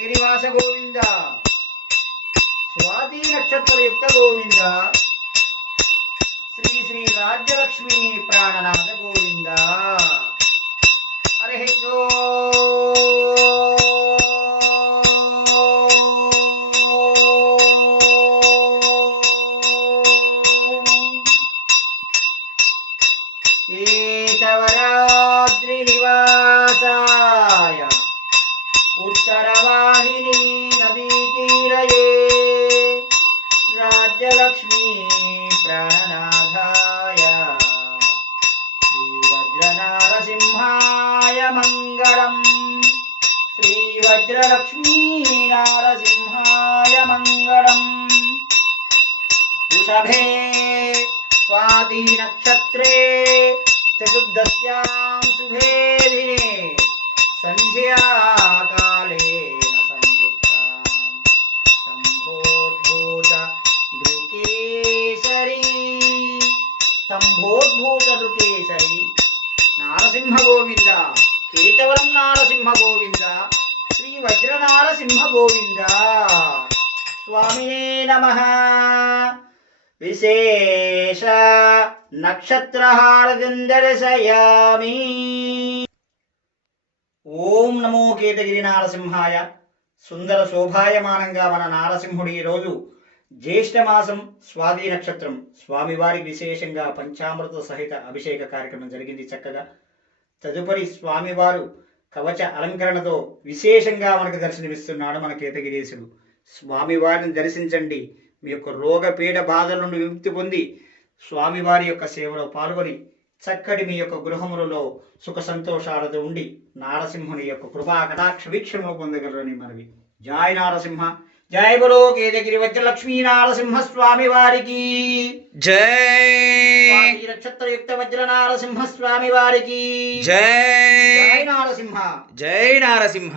కేతగిరివాస గోవింద స్వాతి నక్షత్రయుక్త గోవింద శ్రీ శ్రీ రాజ్యలక్ష్మి ప్రాణనాథ గోవింద హరి కేతవరాద్రి నివాసాయ उत्तरवाहिनी नदीतीरये राज्यलक्ष्मी प्राणनाथाय श्रीवज्रनारसिंहाय मङ्गलम् श्रीवज्रलक्ष्मी नारसिंहाय मङ्गलम् वृषभे स्वाति नक्षत्रे चतुर्दश्यां शुभे दिने संध्याकालेन संयुक्तां शम्भोद्भूत नृकेसरी नारसिंह गोविंद केतवरं नारसिंह गोविंद श्री वज्र नारसिंह गोविंद स्वामिने नमः विशेष नक्षत्रहारतिं दर्शयामि। ఓం నమో కేతగిరి నారసింహాయ. సుందర శోభాయమానంగా మన నారసింహుడు ఈరోజు జ్యేష్ఠమాసం స్వాతి నక్షత్రం స్వామివారికి విశేషంగా పంచామృత సహిత అభిషేక కార్యక్రమం జరిగింది చక్కగా. తదుపరి స్వామివారు కవచ అలంకరణతో విశేషంగా మనకు దర్శనమిస్తున్నాడు మన కేతగిరీశుడు. స్వామివారిని దర్శించండి, మీ యొక్క రోగపీడ బాధల నుండి విముక్తి పొంది స్వామివారి యొక్క సేవలో పాల్గొని చక్కటి మీ యొక్క గృహములలో సుఖ సంతోషాలతో ఉండి నారసింహుని యొక్క కృపా కటాక్ష వీక్షణము పొందగలరని మనవి. జై నారసింహ, జై బలో కేతగిరి వజ్రలక్ష్మీ నారసింహ స్వామి వారికి జై. నక్షత్రయుక్త వజ్ర నారసింహ స్వామి వారికి జై. జై నారసింహ, జై నారసింహ.